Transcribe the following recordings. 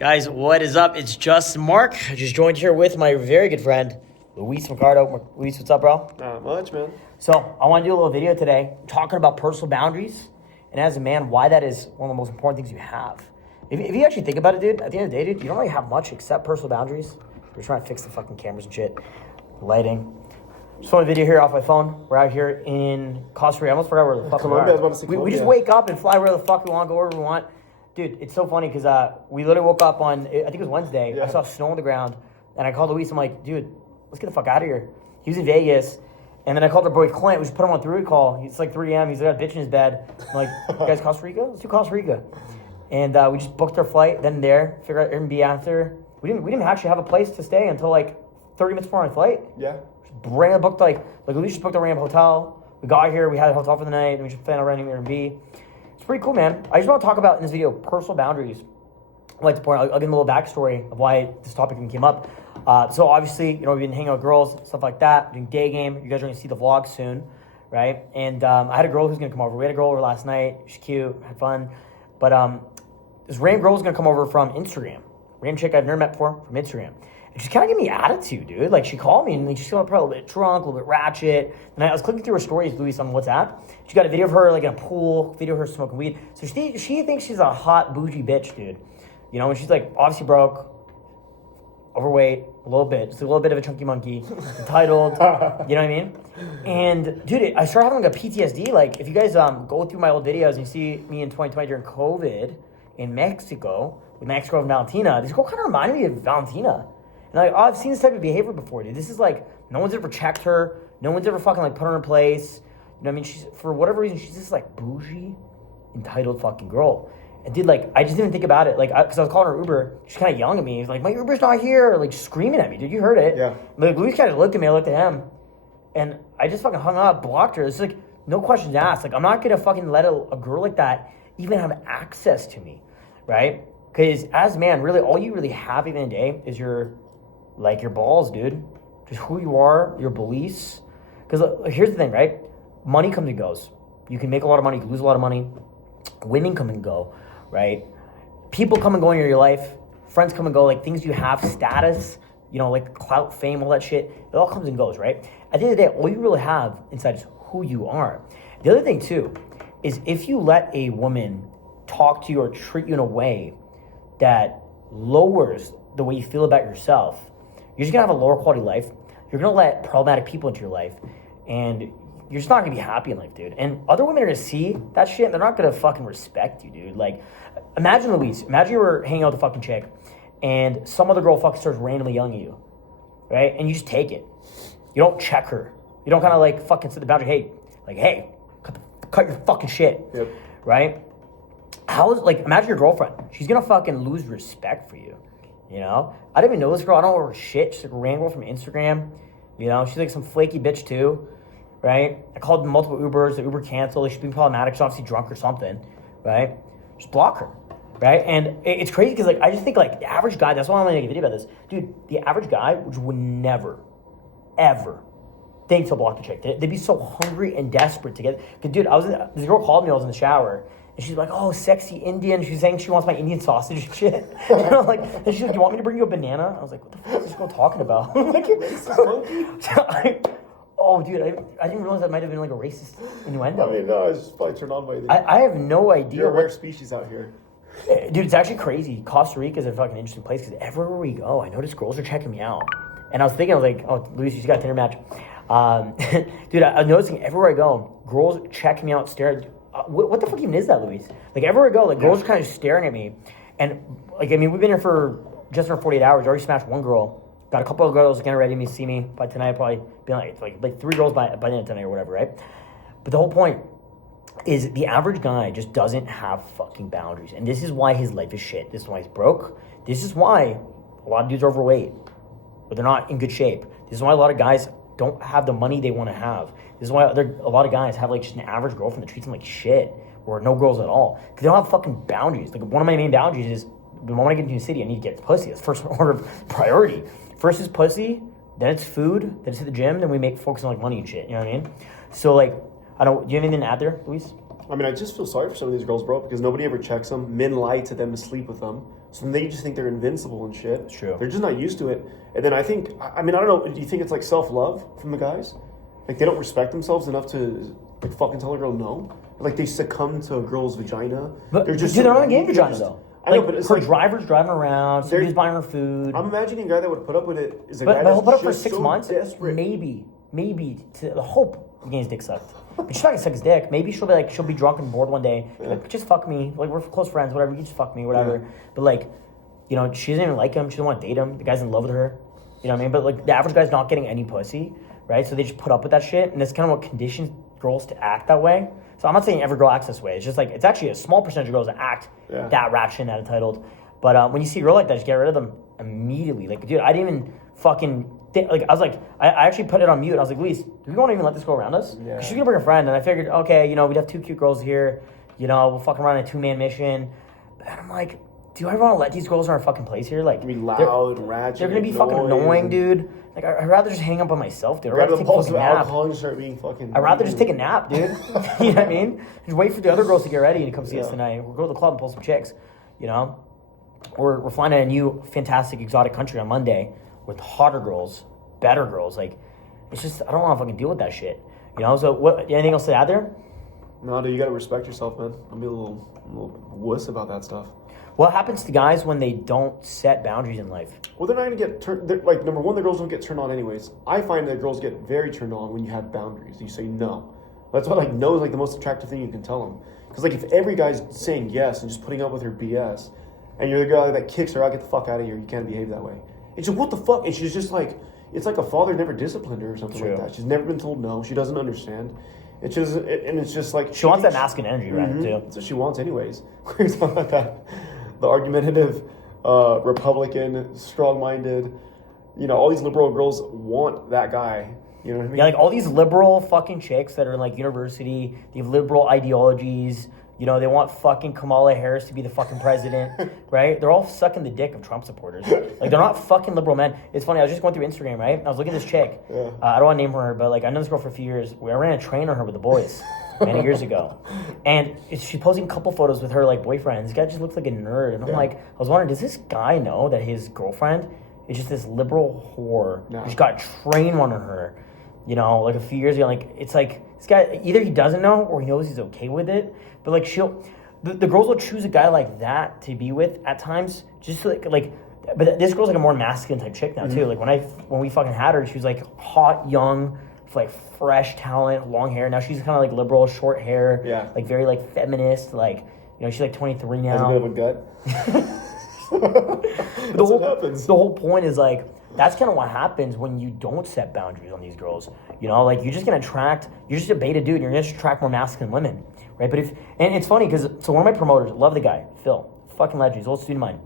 Guys, what is up? It's just Marc. I just joined here with my very good friend, Luis Ricardo. Luis, what's up, bro? Not much, man. So, I want to do a little video today talking about personal boundaries, and as a man, why that is one of the most important things you have. If you actually think about it, dude, at the end of the day, dude, you don't really have much except personal boundaries. We're trying to fix the fucking cameras and shit, lighting. Just filming a video here off my phone. We're out here in Costa Rica. I almost forgot where the fuck we are. We just wake up and fly wherever the fuck we want, go wherever we want. Dude, it's so funny because we literally woke up on, I think it was Wednesday. Yeah. I saw snow on the ground, and I called Luis. I'm like, dude, let's get the fuck out of here. He was in Vegas, and then I called our boy Clint. We just put him on through call. It's like 3 a.m. He's got a bitch in his bed. I'm like, you guys, Costa Rica? Let's do Costa Rica. And we just booked our flight, then there, figure out Airbnb after. We didn't actually have a place to stay until like 30 minutes before our flight. Yeah. Brand booked like Luis just booked a random hotel. We got here, we had a hotel for the night, and we just planned on renting Airbnb. It's pretty cool, man. I just want to talk about in this video personal boundaries. I'd like to point out, I'll give them a little backstory of why this topic even came up. So obviously, we've been hanging out with girls, stuff like that, doing Daygame. You guys are going to see the vlog soon, right? And I had a girl who's going to come over. We had a girl over last night. She's cute, had fun. But this random girl was going to come over from Instagram. Random chick I've never met before from Instagram. And she kind of gave me attitude, dude. Like, she called me, and like, she was probably a little bit drunk, a little bit ratchet. And I was clicking through her stories, Luis, on WhatsApp. She got a video of her, like, in a pool, video of her smoking weed. So she thinks she's a hot, bougie bitch, dude. And she's, like, obviously broke, overweight, a little bit. Just a little bit of a chunky monkey, entitled, you know what I mean? And, dude, I started having, like, a PTSD. Like, if you guys go through my old videos and you see me in 2020 during COVID in Mexico, with my ex-girl Valentina, this girl kind of reminded me of Valentina. And like, I've seen this type of behavior before, dude. This is like, no one's ever checked her. No one's ever fucking like put her in place. You know what I mean? She's, for whatever reason, she's this like bougie, entitled fucking girl. And dude, like, I just didn't think about it. Like, because I was calling her Uber. She's kind of yelling at me. He's like, my Uber's not here. Like, screaming at me, dude. You heard it. Yeah. Like, Luis kind of looked at me. I looked at him. And I just fucking hung up, blocked her. It's like, no questions asked. Like, I'm not going to fucking let a girl like that even have access to me, right? Because as a man, really, all you really have even a day is your balls, dude. Just who you are, your beliefs. Because here's the thing, right? Money comes and goes. You can make a lot of money, you can lose a lot of money. Women come and go, right? People come and go in your life. Friends come and go. Like, things you have, status, like clout, fame, all that shit. It all comes and goes, right? At the end of the day, all you really have inside is who you are. The other thing, too, is if you let a woman talk to you or treat you in a way that lowers the way you feel about yourself, you're just going to have a lower quality life. You're going to let problematic people into your life. And you're just not going to be happy in life, dude. And other women are going to see that shit, and they're not going to fucking respect you, dude. Like, imagine Luis. Imagine you were hanging out with a fucking chick, and some other girl fucking starts randomly yelling at you, right? And you just take it. You don't check her. You don't kind of, like, fucking set the boundary. Hey, cut your fucking shit, yep. Right? Imagine your girlfriend. She's going to fucking lose respect for you. I didn't even know this girl. I don't know her shit. She's like a random girl from Instagram. She's like some flaky bitch too, right? I called multiple Ubers. The Uber canceled. She's being problematic. She's obviously drunk or something, right? Just block her, right? And it's crazy because I just think the average guy. That's why I'm gonna make a video about this, dude. The average guy would never, ever think to block the chick. They'd be so hungry and desperate to get. Cause dude, this girl called me. I was in the shower. And she's like, oh, sexy Indian. She's saying she wants my Indian sausage and shit. And she's like, do you want me to bring you a banana? I was like, what the fuck is this girl talking about? Oh, dude, I didn't realize that might have been like a racist innuendo. I mean, no, I was just probably turned on by I have no idea. You're a rare species out here. Dude, it's actually crazy. Costa Rica is a fucking interesting place because everywhere we go, I notice girls are checking me out. And I was like, oh, Luis, you just got a Tinder match. Dude, I'm noticing everywhere I go, girls checking me out, staring. What the fuck even is that, Luis? Everywhere I go, girls are kind of staring at me. And, we've been here for just under 48 hours. I already smashed one girl. Got a couple of girls getting ready to see me. By tonight, probably be like 3 girls by the end of tonight or whatever, right? But the whole point is the average guy just doesn't have fucking boundaries. And this is why his life is shit. This is why he's broke. This is why a lot of dudes are overweight. But they're not in good shape. This is why a lot of guys don't have the money they want to have. This is why a lot of guys have just an average girlfriend that treats them like shit, or no girls at all, because they don't have fucking boundaries. One of my main boundaries is the moment I get into a city, I need to get pussy. That's first order of priority. First is pussy, then it's food, then it's at the gym, then we focus on money and shit. You know what I mean? So do you have anything to add there, Luis? I mean, I just feel sorry for some of these girls, bro, because nobody ever checks them. Men lie to them to sleep with them. So then they just think they're invincible and shit. It's true. They're just not used to it. And then I think, I mean, I don't know, do you think it's like self-love from the guys? Like they don't respect themselves enough to like fucking tell a girl no? Like they succumb to a girl's vagina. But they're just dude, they're not in game vagina though. I know, like, but it's her like driver's driving around, somebody's buying her food. I'm imagining a guy that would put up with it is a guy But he'll put up for just 6 so months, desperate. maybe to the hope of getting his dick sucked. But she's not gonna suck his dick. Maybe she'll be drunk and bored one day. Like, just fuck me. Like we're close friends, whatever. You just fuck me, whatever. Yeah. But like, you know, she doesn't even like him. She doesn't want to date him. The guy's in love with her. You know what I mean? But like the average guy's not getting any pussy, right? So they just put up with that shit, and it's kind of what conditions girls to act that way. So I'm not saying every girl acts this way. It's just like it's actually a small percentage of girls that act that ratchet and that entitled. But when you see a girl like that, just get rid of them immediately. Like, dude, I didn't even fucking think, like, I was like, I actually put it on mute. I was like, Luis, do we want to even let this girl around us? Yeah. She's gonna bring a friend, and I figured, okay, you know, we'd have 2 cute girls here. You know, we'll fucking run a 2-man mission. But then I'm like, do I want to let these girls in our fucking place here? Like, Be loud and ratchet. they're gonna be fucking annoying, dude. Like, I'd rather just hang up on myself, dude. I'd rather Grab take the a pulse fucking of nap. alcohol and start being fucking. I'd rather just take a nap, dude. You know what I mean? Just wait for the other girls to get ready and come see us tonight. We'll go to the club and pull some chicks, you know? We're flying to a new fantastic exotic country on Monday with hotter girls, better girls. Like, it's just, I don't want to fucking deal with that shit. You know? So, what? Anything else to add there? No, dude, you gotta respect yourself, man. I'll be a little wuss about that stuff. What happens to guys when they don't set boundaries in life? Well, they're not gonna get turned. Like, number one, the girls don't get turned on anyways. I find that girls get very turned on when you have boundaries. You say no. That's why, like, no is like the most attractive thing you can tell them. Because like, if every guy's saying yes and just putting up with her BS, and you're the guy that kicks her out, get the fuck out of here. You can't behave that way. And she's what the fuck? And she's just like, it's like a father never disciplined her or something like that. She's never been told no. She doesn't understand. And it's just like she wants that masculine energy, right? Too. That's what she wants, anyways. We're talking about that. The argumentative, Republican, strong-minded, you know, all these liberal girls want that guy. You know what I mean? Yeah, like all these liberal fucking chicks that are in like university, they have liberal ideologies. You know, they want fucking Kamala Harris to be the fucking president, right? They're all sucking the dick of Trump supporters. Like, they're not fucking liberal men. It's funny, I was just going through Instagram, right? I was looking at this chick. Yeah. I don't want to name her, but like, I know this girl for a few years. I ran a train on her with the boys many years ago. And she's posting a couple photos with her like boyfriend. This guy just looks like a nerd. And I'm like, I was wondering, does this guy know that his girlfriend is just this liberal whore? No. She's got a train on her, you know, like a few years ago. Like, it's like, this guy, either he doesn't know or he knows he's okay with it. But like the girls will choose a guy like that to be with at times, just like. But this girl's like a more masculine type chick now too. Like when we fucking had her, she was like hot, young, like fresh talent, long hair. Now she's kind of like liberal, short hair, like very like feminist. Like, you know, she's like 23 now. Has a bit of a gut. The whole point is like, that's kind of what happens when you don't set boundaries on these girls. You know, like you're just a beta dude, and you're gonna attract more masculine women, right? But and it's funny because so one of my promoters, love the guy, Phil, fucking legend, he's an old student of mine.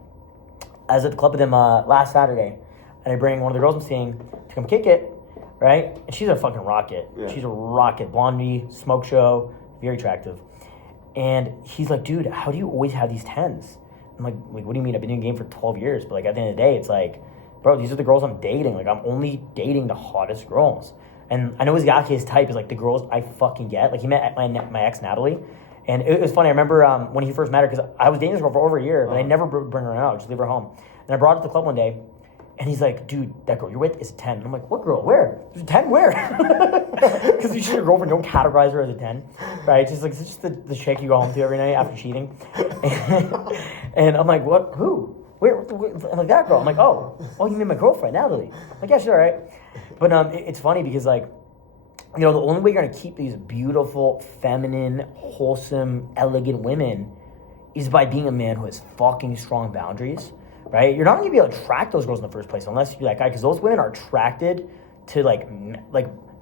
I was at the club with him last Saturday, and I bring one of the girls I'm seeing to come kick it, right? And she's a fucking rocket. Yeah. She's a rocket, blondie, smoke show, very attractive. And he's like, dude, how do you always have these 10s? I'm like, what do you mean? I've been doing the game for 12 years, but like at the end of the day, it's like, bro, these are the girls I'm dating. Like, I'm only dating the hottest girls. And I know his type is like the girls I fucking get. Like, he met my ex, Natalie. And it was funny. I remember when he first met her, because I was dating this girl for over a year, but I never bring her out. Just leave her home. And I brought her to the club one day, and he's like, dude, that girl you're with is 10. And I'm like, what girl? Where? 10 where? Because she's your girlfriend. Don't categorize her as a 10, right? It's just the chick you go home to every night after cheating. And I'm like, what? Who? Where? I'm like, that girl. I'm like, oh, you mean my girlfriend, Natalie? I'm like, yeah, she's all right. But it's funny because, like, you know, the only way you're going to keep these beautiful, feminine, wholesome, elegant women is by being a man who has fucking strong boundaries, right? You're not going to be able to attract those girls in the first place unless you're that guy, because those women are attracted to, like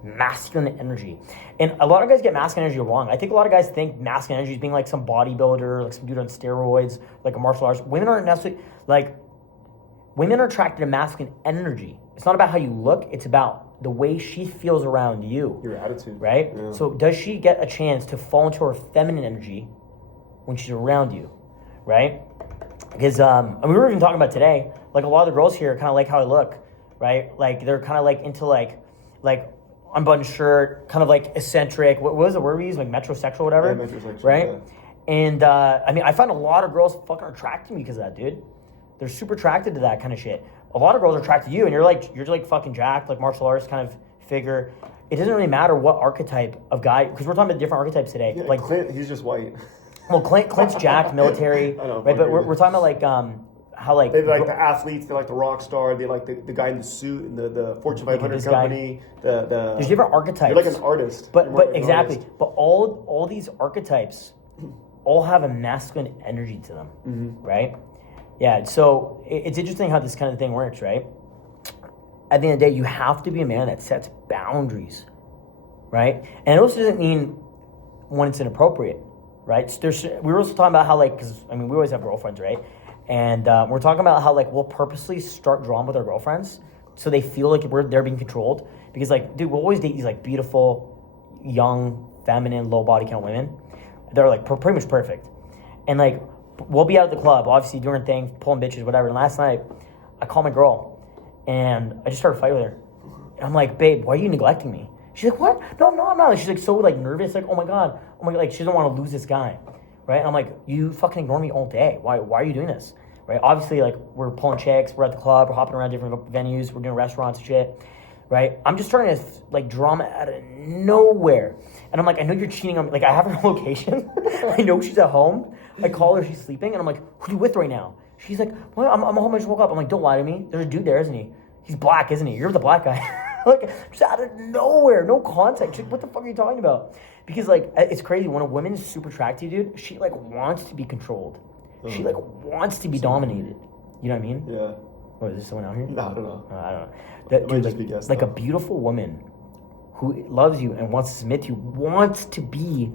masculine energy. And a lot of guys get masculine energy wrong. I think a lot of guys think masculine energy is being like some bodybuilder, like some dude on steroids, like a martial artist. Women aren't necessarily, like, women are attracted to masculine energy. It's not about how you look, it's about the way she feels around you. Your attitude. Right? Yeah. So does she get a chance to fall into her feminine energy when she's around you? Right? Because we were even talking about today, like a lot of the girls here kind of like how I look, right? Like they're kind of like into like unbuttoned shirt, kind of like eccentric. What was the word we use? Like metrosexual, whatever. Yeah, metrosexual, right? Yeah. And I mean, I find a lot of girls fucking attracting me because of that, dude. they're super attracted to that kind of shit. A lot of girls are attracted to you, and you're like fucking jacked, like martial arts kind of figure. It doesn't really matter what archetype of guy, because we're talking about different archetypes today. Yeah, like Clint, he's just white. Well, Clint's jacked, military, I know, right? But we're talking about like how like they like the athletes, they like the rock star, they like the guy in the suit and the Fortune 500 company. There's different archetypes. You're like an artist. But exactly. Artist. But all these archetypes all have a masculine energy to them, right? Yeah. So it's interesting how this kind of thing works, right? At the end of the day, you have to be a man that sets boundaries, right? And it also doesn't mean when it's inappropriate, right? We were also talking about how like, because I mean, we always have girlfriends, right? And we're talking about how like we'll purposely start drama with our girlfriends so they feel like they're being controlled, because like, dude, we'll always date these like beautiful, young, feminine, low body count women. They're like pretty much perfect, and like we'll be out at the club, obviously doing things, pulling bitches, whatever. And last night, I called my girl, and I just started fighting with her. And I'm like, babe, why are you neglecting me? She's like, what? No, I'm not. She's like so like nervous, like, oh my god, like she doesn't want to lose this guy, right? And I'm like, you fucking ignore me all day. Why are you doing this, right? Obviously, like we're pulling chicks, we're at the club, we're hopping around different venues, we're doing restaurants and shit, right? I'm just starting to like drama out of nowhere, and I'm like, I know you're cheating on me. Like I have her location, I know she's at home. I call her, she's sleeping, and I'm like, who are you with right now? She's like, well, I'm home, I just woke up. I'm like, don't lie to me. There's a dude there, isn't he? He's black, isn't he? You're the black guy. Like, just out of nowhere, no context. She's like, what the fuck are you talking about? Because, like, it's crazy. When a woman is super attracted to you, dude, she, like, wants to be controlled. She, like, wants to be dominated. You know what I mean? Yeah. Oh, is there someone out here? No, I don't know. I don't know. That, dude, just be guessed, like though. a beautiful woman who loves you and wants to submit to you, wants to be,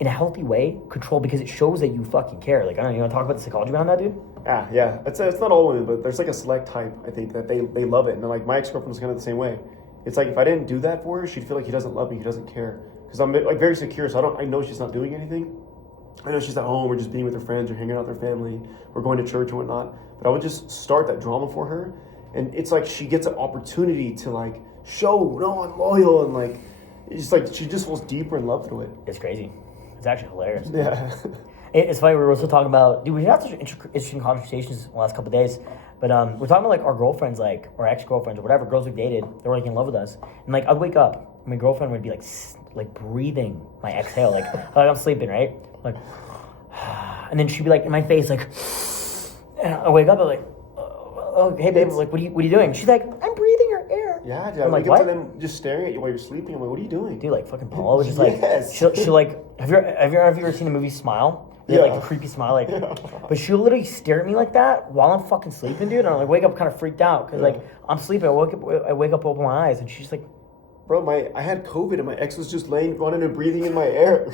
in a healthy way, controlled, because it shows that you fucking care. Like, I don't know, you want to talk about the psychology behind that, dude? Yeah. It's not all women, but there's like a select type, I think, that they love it. And like my ex-girlfriend was kind of the same way. It's like if I didn't do that for her, she'd feel like he doesn't love me, he doesn't care. Because I'm like very secure, so I know she's not doing anything. I know she's at home or just being with her friends or hanging out with her family or going to church or whatnot. But I would just start that drama for her, and it's like she gets an opportunity to like show, no, I'm loyal, and like it's like she just falls deeper in love through it. It's crazy. It's actually hilarious. Yeah. It's funny, we were also talking about, dude, we've had such interesting conversations the last couple of days, but we're talking about like our girlfriends, like our ex-girlfriends or whatever, girls we've dated, they were like in love with us. And like I'd wake up, and my girlfriend would be like breathing my exhale, like I'm sleeping, right? Like, and then she'd be like in my face, like, and I wake up, I'm like, oh, hey babe, like, what are you doing? She's like, I'm breathing your air. Yeah, dude. I'm like, wake what? up to them just staring at you while you're sleeping. I'm like, what are you doing? Dude, like fucking Paula was just like, Yes. she like, have you ever seen the movie Smile? Yeah. Like a creepy smile, like, but she'll literally stare at me like that while I'm fucking sleeping, dude. And I like wake up kind of freaked out because like I'm sleeping. I wake up, open my eyes, and she's like, bro, I had COVID and my ex was just running and breathing in my air.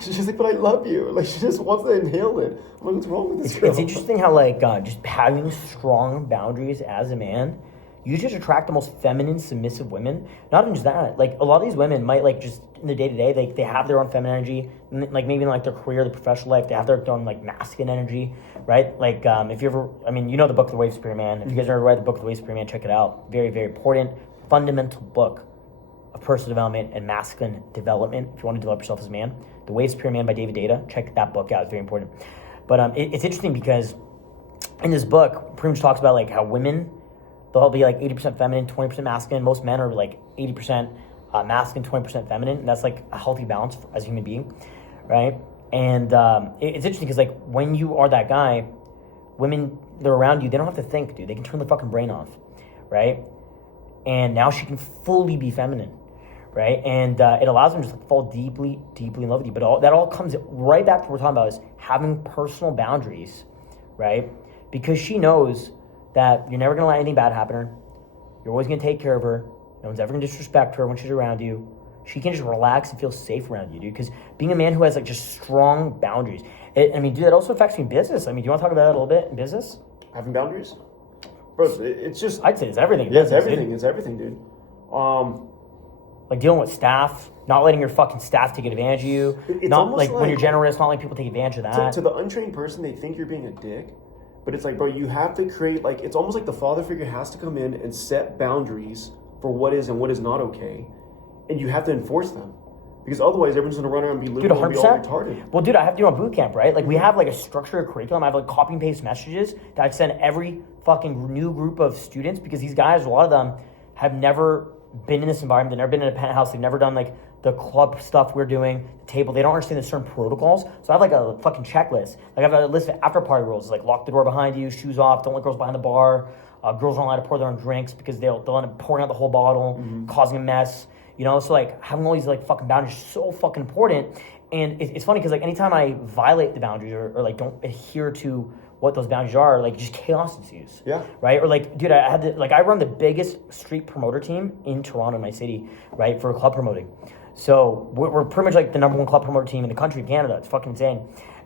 She's just like, but I love you. Like she just wants to inhale it. I'm like, what's wrong with this girl? It's interesting how like just having strong boundaries as a man, you just attract the most feminine, submissive women. Not even just that, like a lot of these women might like just in the day to day, like they have their own feminine energy, and, like maybe in like their career, their professional life, they have their own like masculine energy, right? Like if you ever, I mean, you know the book The Way of Superior Man. If you guys ever read the book The Way of Superior Man, check it out. Very, very important, fundamental book of personal development and masculine development. If you want to develop yourself as a man, The Way of Superior Man by David Data, check that book out. It's very important. But it's interesting because in this book, pretty much talks about like how women, they'll be like 80% feminine, 20% masculine. Most men are like 80% masculine, 20% feminine. And that's like a healthy balance as a human being, right? And it's interesting because like when you are that guy, women, they're around you, they don't have to think, dude. They can turn the fucking brain off, right? And now she can fully be feminine, right? And it allows them to just fall deeply, deeply in love with you. But that all comes right back to what we're talking about is having personal boundaries, right? Because she knows that you're never going to let anything bad happen to her. You're always going to take care of her. No one's ever going to disrespect her when she's around you. She can just relax and feel safe around you, dude. Because being a man who has like just strong boundaries, I mean, dude, that also affects me in business. I mean, do you want to talk about that a little bit in business? Having boundaries? Bro, it's just... I'd say it's everything. Yeah, it's everything. It's everything, dude. Like dealing with staff, not letting your fucking staff take advantage of you. It's not almost like when you're generous, not letting people take advantage of that. To the untrained person, they think you're being a dick. But it's like, bro, you have to create, like, it's almost like the father figure has to come in and set boundaries for what is and what is not okay. And you have to enforce them. Because otherwise, everyone's gonna run around and be Dude, liberal and be all 100%. retarded. Well, dude, I have to do on Bootcamp, right? Like, we have like a structured curriculum. I have like copy and paste messages that I send every fucking new group of students because these guys, a lot of them, have never been in this environment. They've never been in a penthouse. They've never done like the club stuff we're doing, the table. They don't understand the certain protocols. So I have like a fucking checklist. Like, I have a list of after party rules. It's like lock the door behind you, shoes off, don't let girls behind the bar. Girls aren't allowed to pour their own drinks because they'll end up pouring out the whole bottle, causing a mess. You know, so like having all these like fucking boundaries is so fucking important. And it's funny because like anytime I violate the boundaries or like don't adhere to what those boundaries are, like just chaos ensues. Yeah. Right? Or like, dude, I run the biggest street promoter team in Toronto, my city, right, for club promoting. So we're pretty much like the number one club promoter team in the country of Canada. It's fucking insane.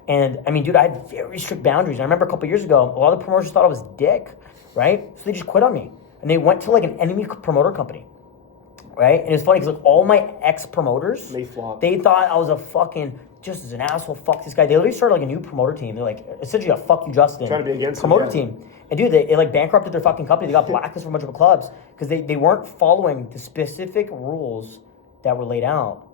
And I mean, dude, I had very strict boundaries. And I remember a couple years ago, a lot of the promoters thought I was a dick, right? So they just quit on me. And they went to like an enemy promoter company. Right? And it's funny because like all my ex-promoters, They flopped. they thought I was a fucking, just as an asshole, fuck this guy. They literally started like a new promoter team. They're like, essentially a fuck you, Justin. Trying to be against promoter him, yeah. team. And dude, they like bankrupted their fucking company. They got blacklisted from a bunch of clubs because they weren't following the specific rules that were laid out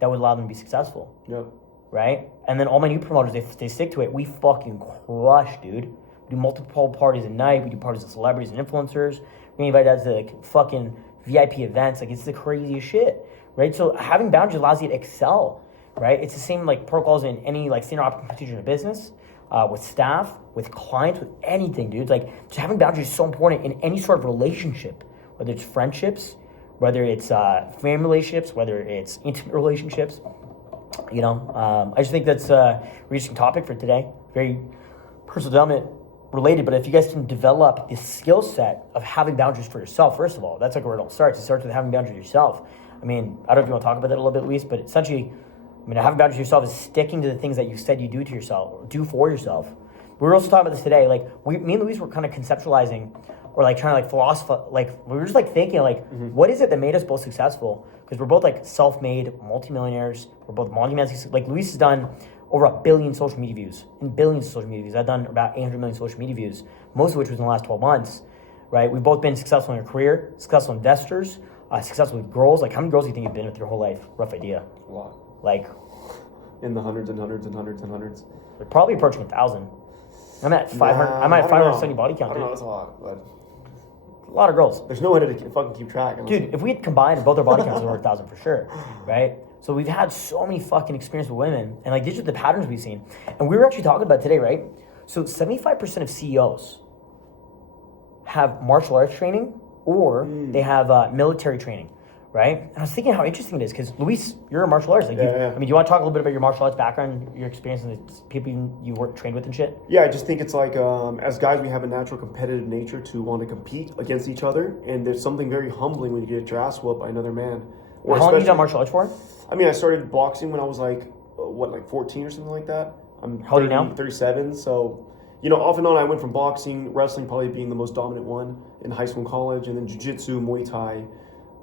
that would allow them to be successful. Yep. Right? And then all my new promoters, they stick to it. We fucking crush, dude. We do multiple parties a night. We do parties with celebrities and influencers. We invite us to like fucking VIP events. Like, it's the craziest shit, right? So having boundaries allows you to excel, right? It's the same like protocols in any like standard operating procedure in a business, with staff, with clients, with anything, dude. Like, just having boundaries is so important in any sort of relationship, whether it's friendships, whether it's family relationships, whether it's intimate relationships. You know, I just think that's a interesting topic for today. Very personal development related, but if you guys can develop the skill set of having boundaries for yourself, first of all, that's like where it all starts. It starts with having boundaries yourself. I mean, I don't know if you want to talk about that a little bit, Luis, but essentially, I mean, having boundaries yourself is sticking to the things that you said you do to yourself, or do for yourself. We were also talking about this today. Like, me and Luis were kind of conceptualizing, or like trying to like philosophize. Like, we were just like thinking, like, what is it that made us both successful? Because we're both like self-made multimillionaires. We're both monumentally, like Luis has done over 1 billion social media views, and billions of social media views. I've done about 800 million social media views, most of which was in the last 12 months, right? We've both been successful in our career, successful investors, successful with girls. Like, how many girls do you think you've been with your whole life? Rough idea. A lot. Like, In the hundreds and hundreds and hundreds and hundreds. we're probably approaching 1,000. I'm at 500. I'm at 570 body count, I don't know, dude. that's a lot, but A lot of girls. there's no way to fucking keep track. unless- Dude, if we had combined both our body counts, over 1,000 for sure, right? So we've had so many fucking experiences with women, and like these are the patterns we've seen. And we were actually talking about today, right? So 75% of CEOs have martial arts training or they have military training, right? And I was thinking how interesting it is because Luis, you're a martial artist. Like, Yeah. I mean, do you want to talk a little bit about your martial arts background, your experience, and the people you work trained with and shit? Yeah, I just think it's like, as guys, we have a natural competitive nature to want to compete against each other, and there's something very humbling when you get your ass whooped by another man. Or How long have you done especially- martial arts for? I mean, I started boxing when I was like, 14 or something like that. I'm How old are you now? 37, so, you know, off and on, I went from boxing, wrestling probably being the most dominant one in high school and college, and then jiu-jitsu, Muay Thai,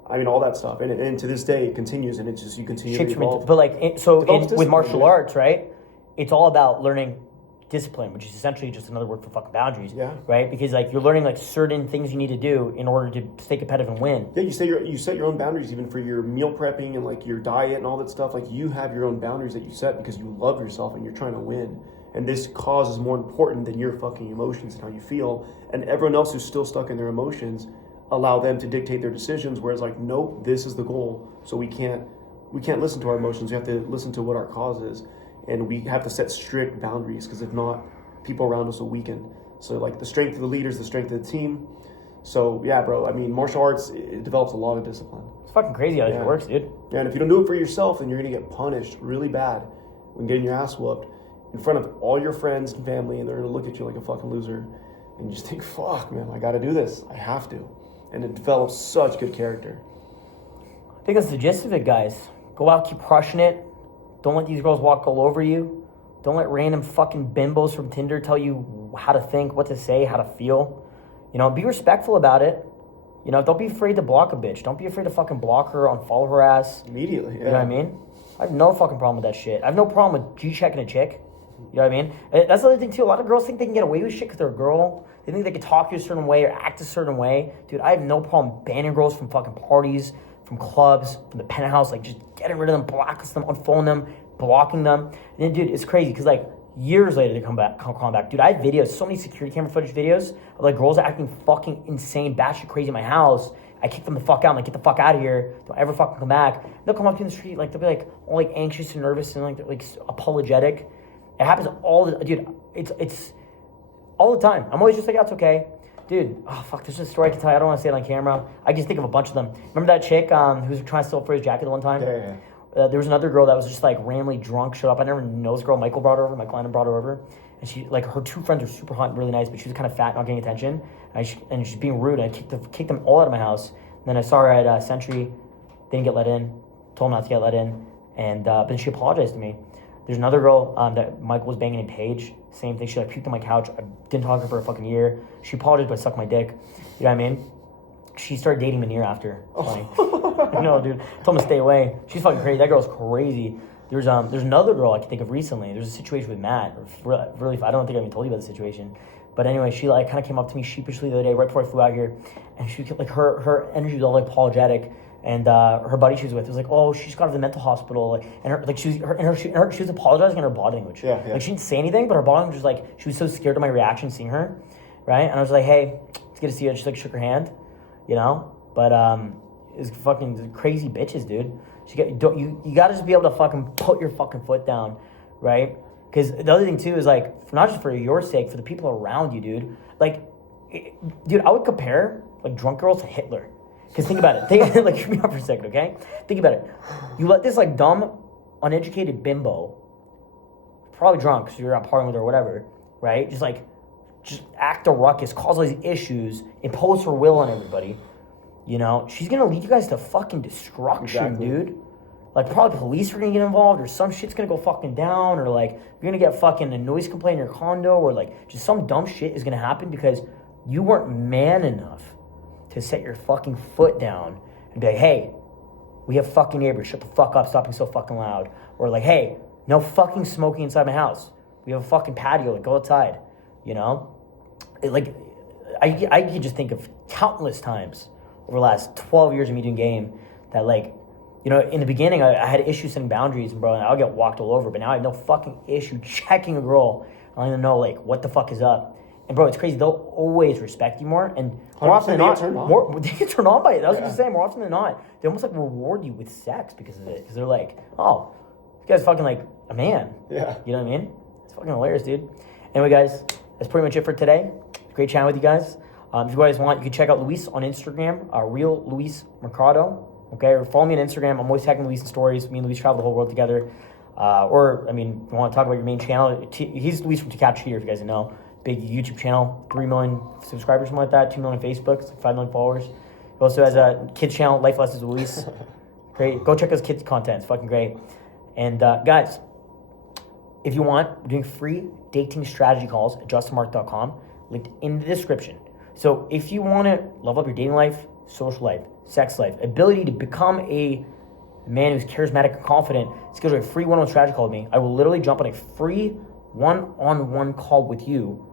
I mean, all that stuff. And to this day, it continues, and it's just, you continue to Shapes your evolve. but like, with discipline, martial yeah. arts, right? It's all about learning discipline, which is essentially just another word for fucking boundaries. Yeah. Right? Because like you're learning like certain things you need to do in order to stay competitive and win. Yeah, you set your own boundaries even for your meal prepping and like your diet and all that stuff. Like you have your own boundaries that you set because you love yourself and you're trying to win. And this cause is more important than your fucking emotions and how you feel. And everyone else who's still stuck in their emotions, allow them to dictate their decisions. Whereas like, nope, this is the goal. So we can't listen to our emotions. We have to listen to what our cause is. And we have to set strict boundaries because if not, people around us will weaken. So like the strength of the leaders, the strength of the team. So yeah, bro, I mean, martial arts, it develops a lot of discipline. It's fucking crazy how it works, dude. Yeah, and if you don't do it for yourself, then you're going to get punished really bad when getting your ass whooped in front of all your friends and family, and they're going to look at you like a fucking loser. And you just think, fuck, man, I got to do this. I have to. And it develops such good character. I think that's the gist of it, guys. Go out, keep crushing it. Don't let these girls walk all over you. Don't let random fucking bimbos from Tinder tell you how to think, what to say, how to feel. You know, be respectful about it. You know, don't be afraid to block a bitch. Don't be afraid to fucking block her, unfollow her ass. Immediately, yeah. You know what I mean? I have no fucking problem with that shit. I have no problem with G-checking a chick. You know what I mean? That's the other thing, too. A lot of girls think they can get away with shit because they're a girl. They think they can talk you a certain way or act a certain way. Dude, I have no problem banning girls from fucking parties, from clubs, from the penthouse, like just getting rid of them, blacklisting them, unfollowing them, blocking them. And then, dude, it's crazy because like years later they come back. Dude, I have videos, so many security camera footage videos of like girls acting fucking insane, batshit crazy in my house. I kick them the fuck out. I'm like, get the fuck out of here. Don't ever fucking come back. And they'll come up to me in the street, like they'll be like all like anxious and nervous and like apologetic. It happens all the, dude, it's all the time. I'm always just like, that's okay. Dude, oh fuck, there's a story I can tell you. I don't want to say it on camera. I can think of a bunch of them. Remember that chick who was trying to steal for his jacket the one time? Yeah. There was another girl that was just like randomly drunk, showed up. I never know this girl. Michael Landon brought her over. And she, like, her two friends were super hot and really nice, but she was kind of fat, not getting attention. And she's being rude. And I kicked them all out of my house. And then I saw her at Sentry, didn't get let in, told them not to get let in. And but then she apologized to me. There's another girl that Michael was banging in Paige. Same thing. She like puked on my couch. I didn't talk to her for a fucking year. She apologized by sucking my dick. You know what I mean? She started dating Manir after. Funny. No, dude. I told him to stay away. She's fucking crazy. That girl's crazy. There's another girl I can think of recently. There's a situation with Matt. Really, I don't think I even told you about the situation. But anyway, she like kind of came up to me sheepishly the other day, right before I flew out here, and she like her energy was all like apologetic. And her buddy she was with was like, oh, she's got to the mental hospital, like, and her like she was apologizing in her body language. Yeah. Like she didn't say anything, but her body language was like she was so scared of my reaction seeing her, right? And I was like, hey, it's good to see you. And she like shook her hand, you know. But it's fucking crazy bitches, dude. You got to just be able to fucking put your fucking foot down, right? Because the other thing too is like, not just for your sake, for the people around you, dude. Like, dude, I would compare like drunk girls to Hitler. Because think about it. Like, hear me out for a second, okay? Think about it. You let this like dumb, uneducated bimbo, probably drunk, so you're out partying with her or whatever, right? Just act a ruckus, cause all these issues, impose her will on everybody. You know, she's gonna lead you guys to fucking destruction, dude. Like, probably police are gonna get involved, or some shit's gonna go fucking down, or like you're gonna get fucking a noise complaint in your condo, or like just some dumb shit is gonna happen because you weren't man enough to set your fucking foot down and be like, hey, we have fucking neighbors, shut the fuck up, stop being so fucking loud. Or like, hey, no fucking smoking inside my house. We have a fucking patio, like go outside, you know? I could just think of countless times over the last 12 years of me doing game that like, you know, in the beginning I had issues setting boundaries, and bro, and I'll get walked all over, but now I have no fucking issue checking a girl. I don't even know like what the fuck is up. And bro, it's crazy. They'll always respect you more, and more often than not, they get turned on by it. I was just saying, more often than not, they almost like reward you with sex because of it. Because they're like, oh, this guy's fucking like a man. Yeah. You know what I mean? It's fucking hilarious, dude. Anyway, guys, that's pretty much it for today. Great chatting with you guys. If you guys want, you can check out Luis on Instagram, real Luis Mercado. Okay, or follow me on Instagram. I'm always tagging Luis in stories. Me and Luis travel the whole world together. Or I mean, if you want to talk about your main channel, he's Luis from To Catch Cheater, if you guys know. Big YouTube channel, 3 million subscribers, something like that, 2 million Facebook, it's like 5 million followers. He also has a kids channel, Life Lessons with Luis. Great. Go check his kids' content. It's fucking great. And guys, if you want, we're doing free dating strategy calls at justinmark.com, linked in the description. So if you want to level up your dating life, social life, sex life, ability to become a man who's charismatic and confident, schedule a free one-on-one strategy call with me. I will literally jump on a free one-on-one call with you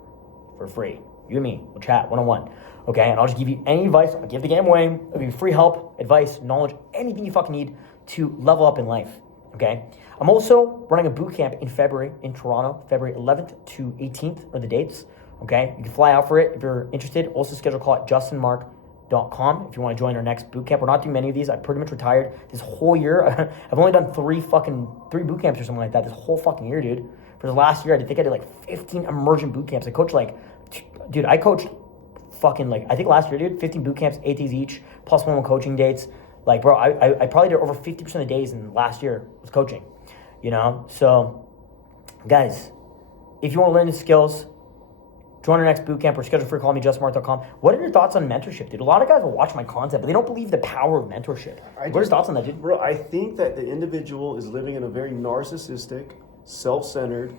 for free. You and me, we'll chat one-on-one, okay? And I'll just give you any advice. I'll give the game away. I'll give you free help, advice, knowledge, anything you fucking need to level up in life, okay? I'm also running a bootcamp in February in Toronto, February 11th to 18th are the dates, okay? You can fly out for it if you're interested. Also schedule a call at justinmark.com if you want to join our next bootcamp. We're not doing many of these. I pretty much retired this whole year. I've only done three bootcamps or something like that this whole fucking year, dude. For the last year, I did like 15 immersion boot camps. I coached I coached fucking like, I think last year, dude, 15 boot camps, 8 days each, plus one coaching dates. Like, bro, I probably did over 50% of the days in last year was coaching, you know? So, guys, if you want to learn the skills, join our next boot camp or schedule for call me, justmark.com. What are your thoughts on mentorship, dude? A lot of guys will watch my content, but they don't believe the power of mentorship. What are your thoughts on that, dude? Bro, I think that the individual is living in a very narcissistic, self-centered,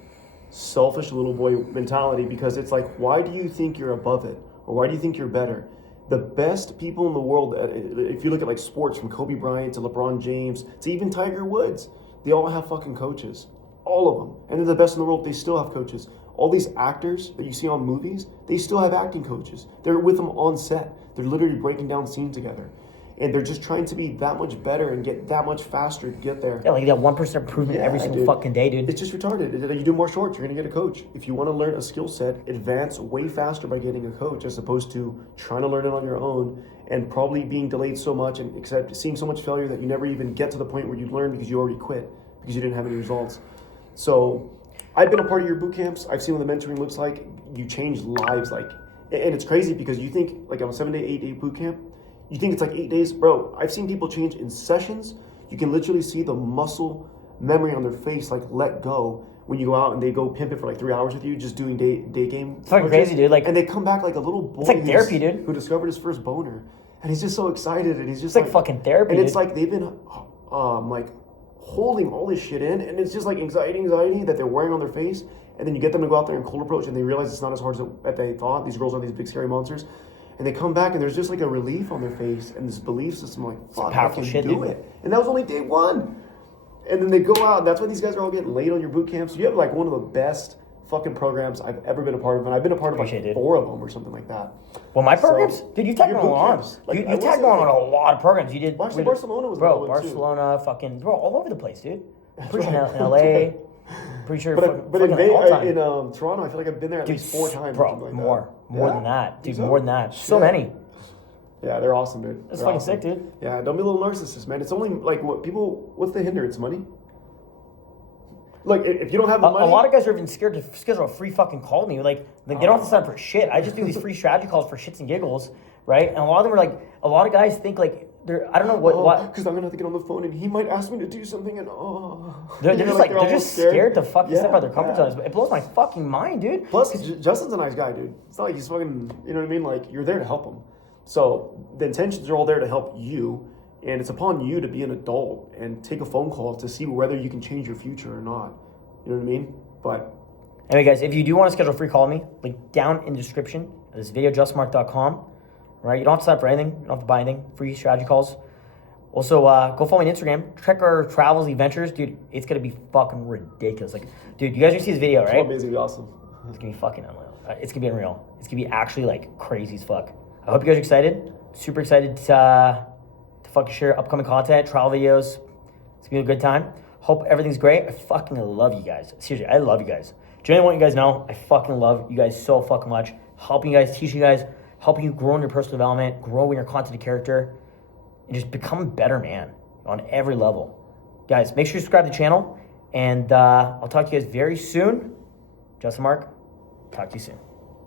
selfish little boy mentality, because it's like, why do you think you're above it? Or why do you think you're better? The best people in the world, if you look at like sports, from Kobe Bryant to LeBron James to even Tiger Woods, they all have fucking coaches. All of them. And they're the best in the world, they still have coaches. All these actors that you see on movies, they still have acting coaches. They're with them on set. They're literally breaking down scenes together. and they're just trying to be that much better and get that much faster to get there. Yeah, like that 1% improvement every single fucking day, dude. It's just retarded. You do more shorts, you're gonna get a coach. If you want to learn a skill set, advance way faster by getting a coach as opposed to trying to learn it on your own and probably being delayed so much and seeing so much failure that you never even get to the point where you learn because you already quit because you didn't have any results. So I've been a part of your boot camps. I've seen what the mentoring looks like. You change lives, like, and it's crazy because you think like on a 7-day, 8-day boot camp, you think it's like 8 days, bro. I've seen people change in sessions. You can literally see the muscle memory on their face like let go when you go out and they go pimp it for like 3 hours with you, just doing Daygame. It's fucking crazy, dude. Like, and they come back like a little boy. It's like therapy, dude. Who discovered his first boner, and he's just so excited, and he's just it's like fucking therapy. And dude. it's like they've been like holding all this shit in, and it's just like anxiety that they're wearing on their face. And then you get them to go out there and cold approach, and they realize it's not as hard as they thought. These girls are these big scary monsters. And they come back, and there's just like a relief on their face and this belief system, like, fuck, I can do it. And that was only day one. And then they go out, and that's why these guys are all getting laid on your boot camps. You have like one of the best fucking programs I've ever been a part of, and I've been a part of like 4 of them or something like that. Well, my programs, dude, you tagged me on. Like, you tagged me on a lot of programs. You did. Actually, Barcelona was Barcelona, fucking, bro, all over the place, dude. Pretty sure in LA. Pretty sure. But in Toronto, I feel like I've been there at least 4 times. Bro, like more than that, dude. More than that. Shit. So many. Yeah, they're awesome, dude. That's fucking sick, dude. Yeah, don't be a little narcissist, man. It's only like what's the hindrance? Money? Like, if you don't have the money. A lot of guys are even scared to schedule a free fucking call with me. Like they don't have to sign up for shit. I just do these free strategy calls for shits and giggles, right? And a lot of them are like, a lot of guys think like, I don't know what. Because I'm gonna have to get on the phone and he might ask me to do something and they're just scared to fucking step out of their comfort zones. It blows my fucking mind, dude. Plus, Justin's a nice guy, dude. It's not like he's fucking, you know what I mean? Like, you're there to help him. So the intentions are all there to help you, and it's upon you to be an adult and take a phone call to see whether you can change your future or not. You know what I mean? But anyway, guys, if you do want to schedule a free call with me, link down in the description of this video, justmark.com. Right? You don't have to sign up for anything. You don't have to buy anything. Free strategy calls. Also, go follow me on Instagram. Check our travels, adventures. Dude, it's going to be fucking ridiculous. Like, dude, you guys are going to see this video, right? It's amazing, awesome. It's going to be fucking unreal. It's going to be unreal. It's going to be actually, like, crazy as fuck. I hope you guys are excited. Super excited to fucking share upcoming content, travel videos. It's going to be a good time. Hope everything's great. I fucking love you guys. Seriously, I love you guys. Genuinely want you guys to know, I fucking love you guys so fucking much. Helping you guys, teaching you guys, helping you grow in your personal development, grow in your content and character, and just become a better man on every level. Guys, make sure you subscribe to the channel, and I'll talk to you guys very soon. Justin Marc, talk to you soon.